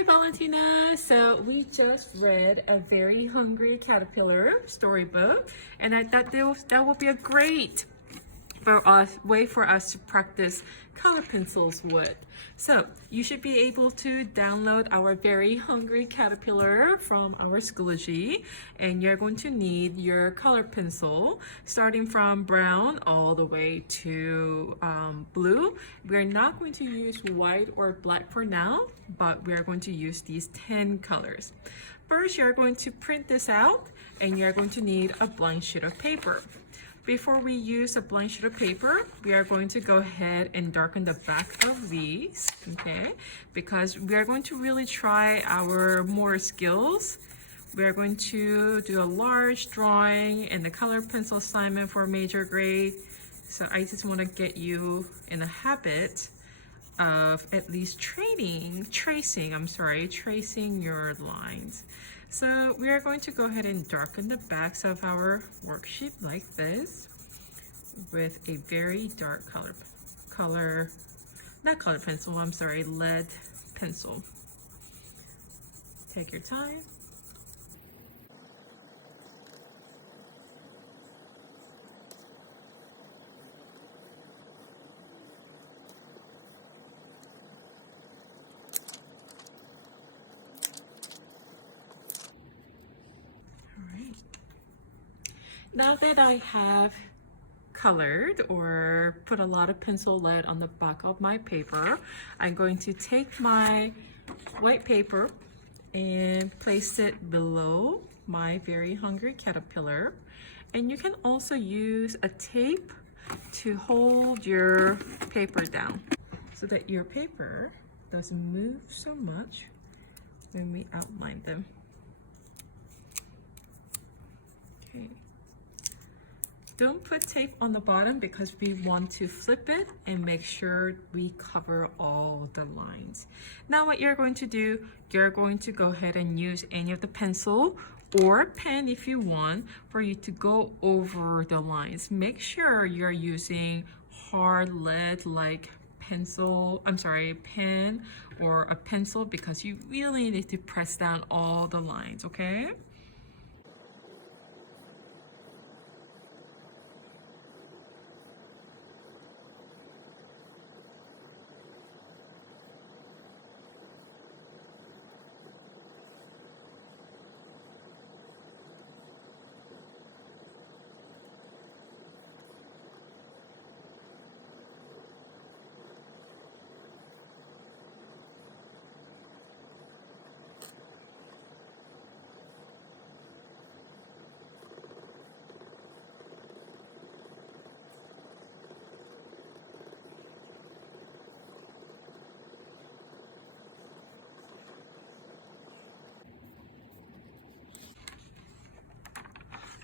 Hi Valentina! So we just read A Very Hungry Caterpillar storybook, and I thought that would be a great way for us to practice color pencils with. So you should be able to download our Very Hungry Caterpillar from our Schoology, and you're going to need your color pencil starting from brown all the way to blue. We're not going to use white or black for now, but we're going to use these 10 colors. First, you're going to print this out, and you're going to need a blank sheet of paper. Before we use a blank sheet of paper, we are going to go ahead and darken the back of these, okay? Because we are going to really try our more skills. We are going to do a large drawing and the color pencil assignment for major grade. So I just want to get you in a habit of at least tracing your lines. So we are going to go ahead and darken the backs of our worksheet like this with a very dark lead pencil. Take your time. Now that I have colored or put a lot of pencil lead on the back of my paper, I'm going to take my white paper and place it below my Very Hungry Caterpillar. And you can also use a tape to hold your paper down so that your paper doesn't move so much when we outline them. Okay. Don't put tape on the bottom because we want to flip it and make sure we cover all the lines. Now what you're going to do, you're going to go ahead and use any of the pencil or pen if you want for you to go over the lines. Make sure you're using hard lead like pen or a pencil because you really need to press down all the lines, okay?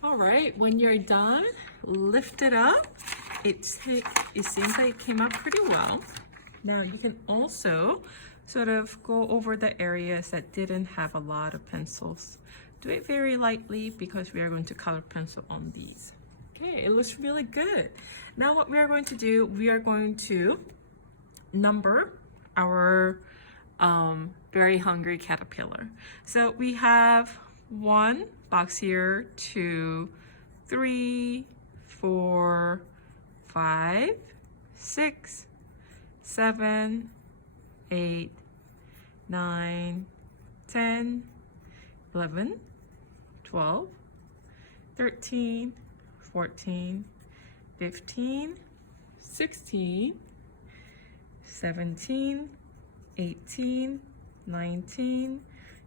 All right, when you're done, lift it up. It seems like it came out pretty well. Now you can also sort of go over the areas that didn't have a lot of pencils. Do it very lightly because we are going to color pencil on these. Okay, it looks really good. Now what we are going to do, we are going to number our Very Hungry Caterpillar. So we have 1 box here, 2, 3, 4, 5, 6, 7, 8, 9, 10, 11, 12, 13, 14, 15, 16, 17, 18, 19,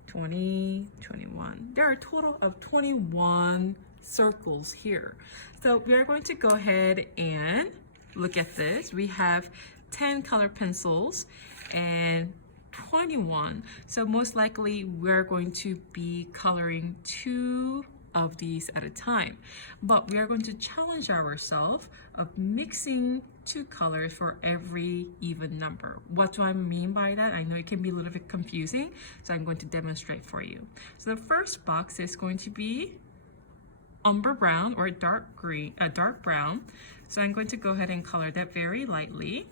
20, 21. There are a total of 21 circles here. So we are going to go ahead and look at this. We have 10 color pencils and 21. So most likely we're going to be coloring 2 of these at a time. But we are going to challenge ourselves of mixing 2 colors for every even number. What do I mean by that? I know it can be a little bit confusing, so I'm going to demonstrate for you. So the first box is going to be umber brown or dark brown. So I'm going to go ahead and color that very lightly.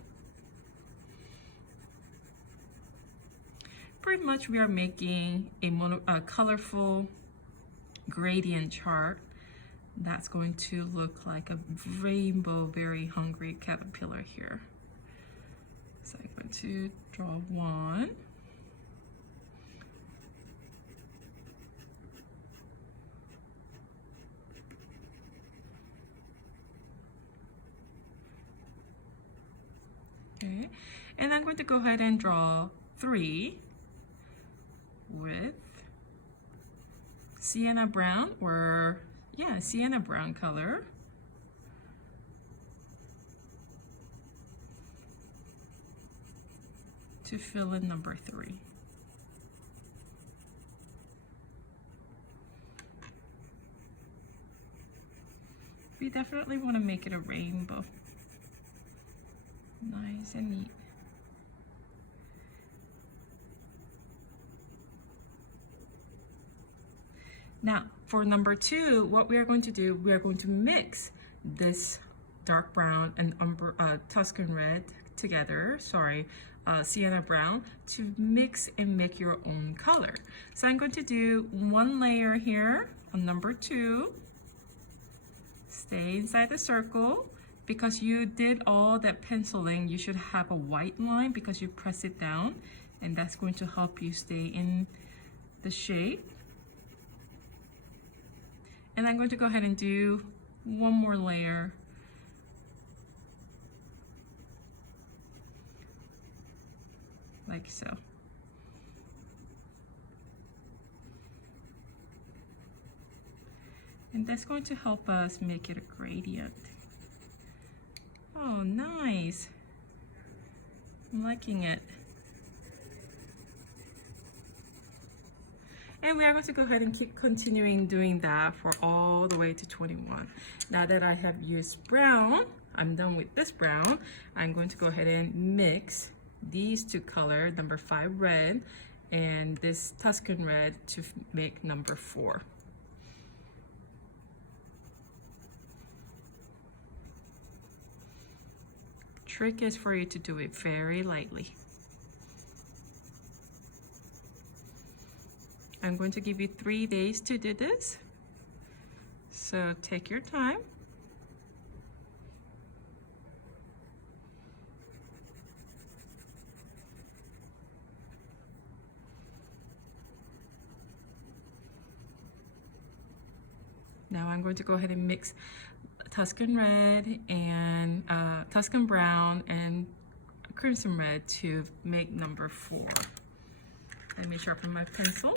pretty much we are making a colorful gradient chart that's going to look like a rainbow very hungry caterpillar here. So I'm going to draw one. Okay, and I'm going to go ahead and draw 3 with sienna brown, or yeah, sienna brown color. To fill in number 3. We definitely want to make it a rainbow. Nice and neat. Now, for number 2, what we are going to do, we are going to mix this dark brown and Tuscan red together, sienna brown, to mix and make your own color. So I'm going to do 1 layer here on number 2. Stay inside the circle. Because you did all that penciling, you should have a white line because you press it down, and that's going to help you stay in the shape. And I'm going to go ahead and do 1 more layer. Like so. And that's going to help us make it a gradient. Oh, nice. I'm liking it. And we are going to go ahead and keep continuing doing that for all the way to 21. Now that I have used brown, I'm done with this brown. I'm going to go ahead and mix these 2 colors, number 5 red and this Tuscan red, to make number 4. Trick is for you to do it very lightly. I'm going to give you 3 days to do this, so take your time. Now I'm going to go ahead and mix Tuscan red and Tuscan brown and crimson red to make number 4. Let me sharpen my pencil.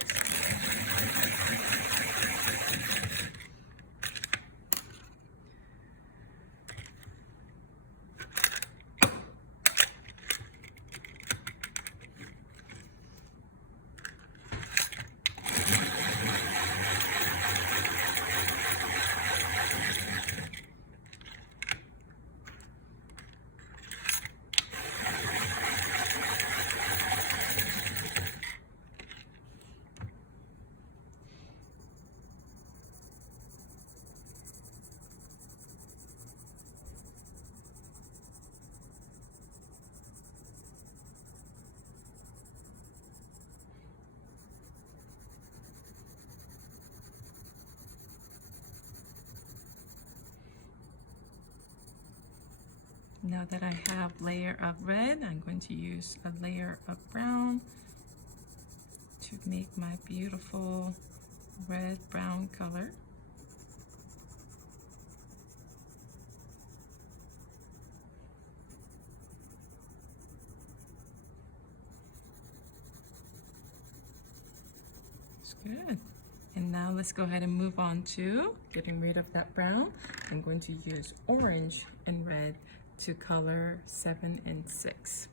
Now that I have layer of red, I'm going to use a layer of brown to make my beautiful red-brown color. It's good. And now let's go ahead and move on to getting rid of that brown. I'm going to use orange and red to color 7 and 6.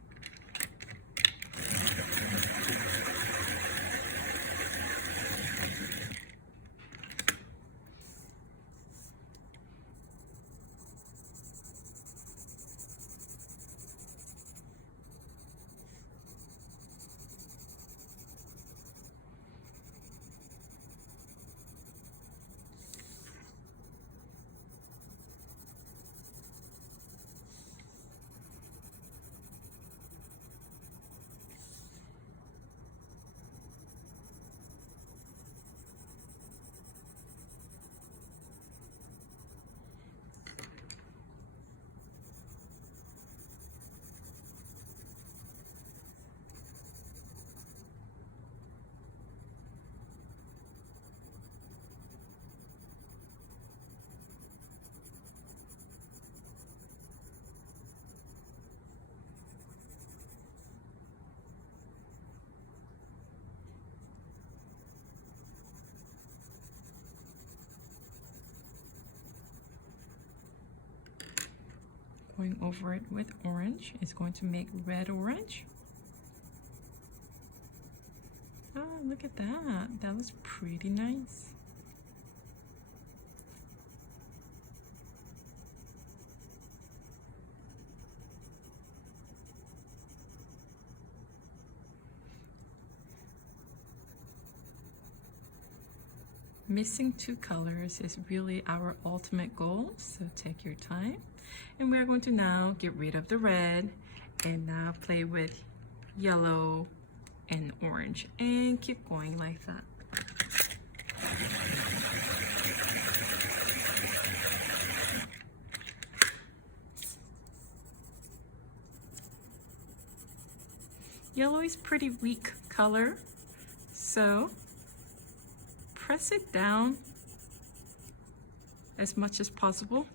Going over it with orange is going to make red orange. Oh, look at that. That was pretty nice. Mixing two colors is really our ultimate goal, so take your time. And we're going to now get rid of the red and now play with yellow and orange and keep going like that. Yellow is pretty weak color, so press it down as much as possible.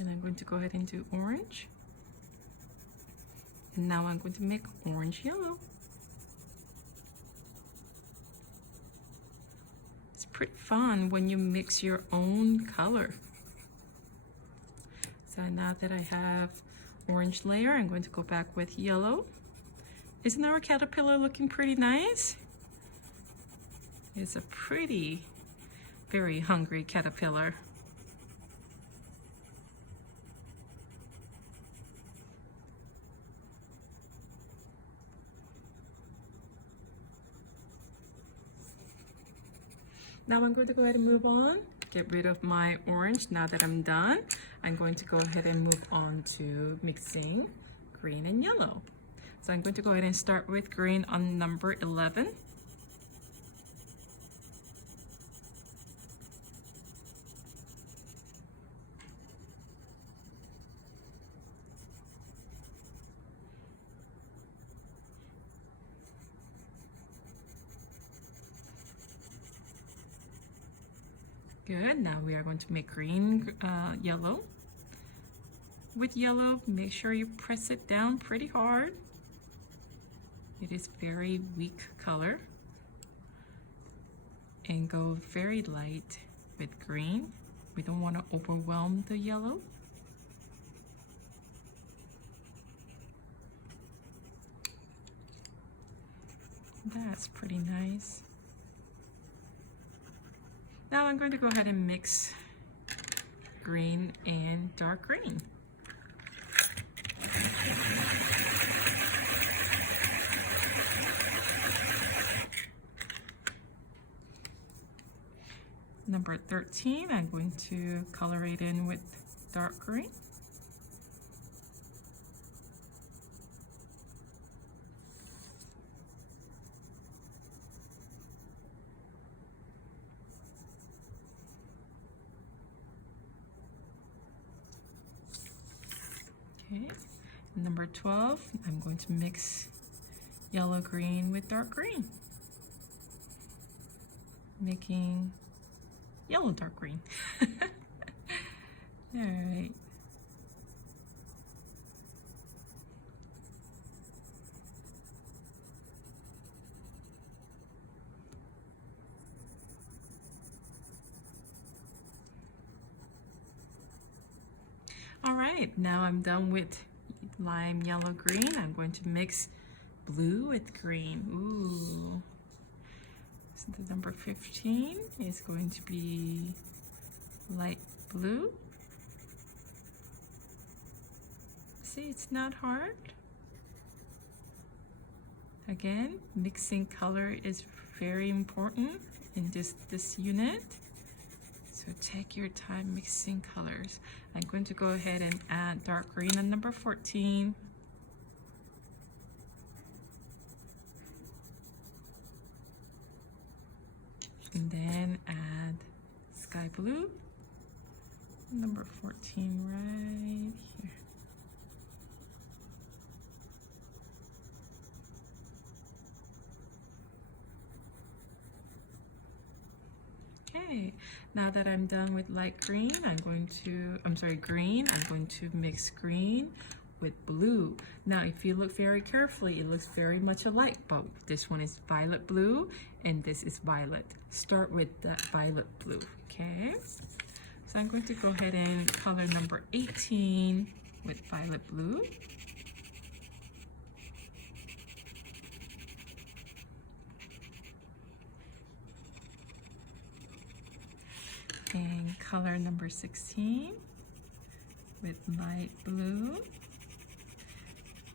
And I'm going to go ahead and do orange. And now I'm going to make orange yellow. It's pretty fun when you mix your own color. So now that I have orange layer, I'm going to go back with yellow. Isn't our caterpillar looking pretty nice? It's a pretty, very hungry caterpillar. Now I'm going to go ahead and move on. Get rid of my orange. Now that I'm done, I'm going to go ahead and move on to mixing green and yellow. So I'm going to go ahead and start with green on number 11. Good, now we are going to make green, yellow. With yellow, make sure you press it down pretty hard. It is very weak color. And go very light with green. We don't want to overwhelm the yellow. That's pretty nice. Now I'm going to go ahead and mix green and dark green. Number 13, I'm going to color it in with dark green. Okay, number 12, I'm going to mix yellow green with dark green, making yellow dark green. All right. All right, now I'm done with lime, yellow, green. I'm going to mix blue with green. Ooh. So the number 15 is going to be light blue. See, it's not hard. Again, mixing color is very important in this unit. So take your time mixing colors. I'm going to go ahead and add dark green on number 14. And then add sky blue, number 14 right here. Okay, now that I'm done with light green, green, I'm going to mix green with blue. Now, if you look very carefully, it looks very much alike, but this one is violet blue and this is violet. Start with that violet blue, okay? So I'm going to go ahead and color number 18 with violet blue. And color number 16 with light blue.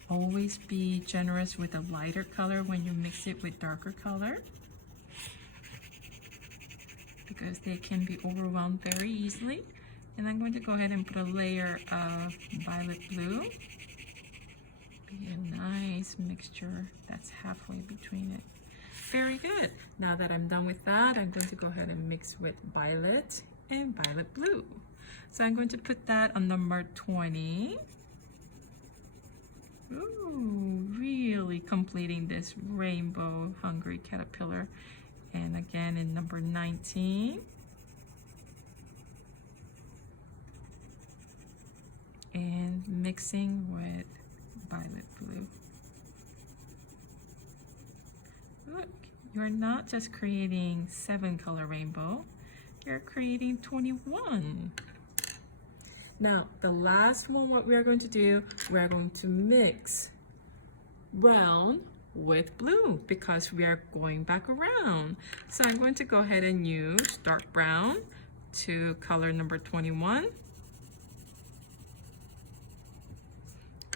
Always be generous with a lighter color when you mix it with darker color, because they can be overwhelmed very easily. And I'm going to go ahead and put a layer of violet blue. Be a nice mixture that's halfway between it. Very good. Now that I'm done with that, I'm going to go ahead and mix with violet and violet blue. So I'm going to put that on number 20. Ooh, really completing this rainbow hungry caterpillar. And again in number 19. And mixing with violet blue. Look, you're not just creating 7-color rainbow, you're creating 21. Now, the last one, what we are going to do, we are going to mix brown with blue because we are going back around. So I'm going to go ahead and use dark brown to color number 21.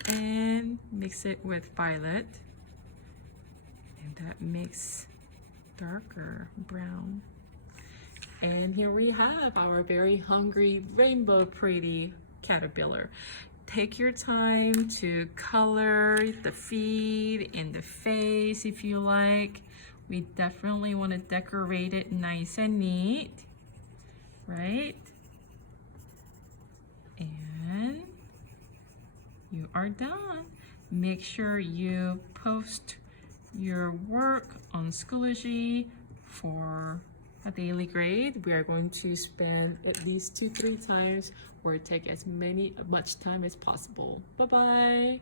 And mix it with violet. And that makes darker brown. And here we have our very hungry rainbow pretty caterpillar. Take your time to color the feet and the face if you like. We definitely want to decorate it nice and neat, right? And you are done. Make sure you post your work on Schoology for a daily grade. We are going to spend at least 2-3 times or take as much time as possible. Bye-bye.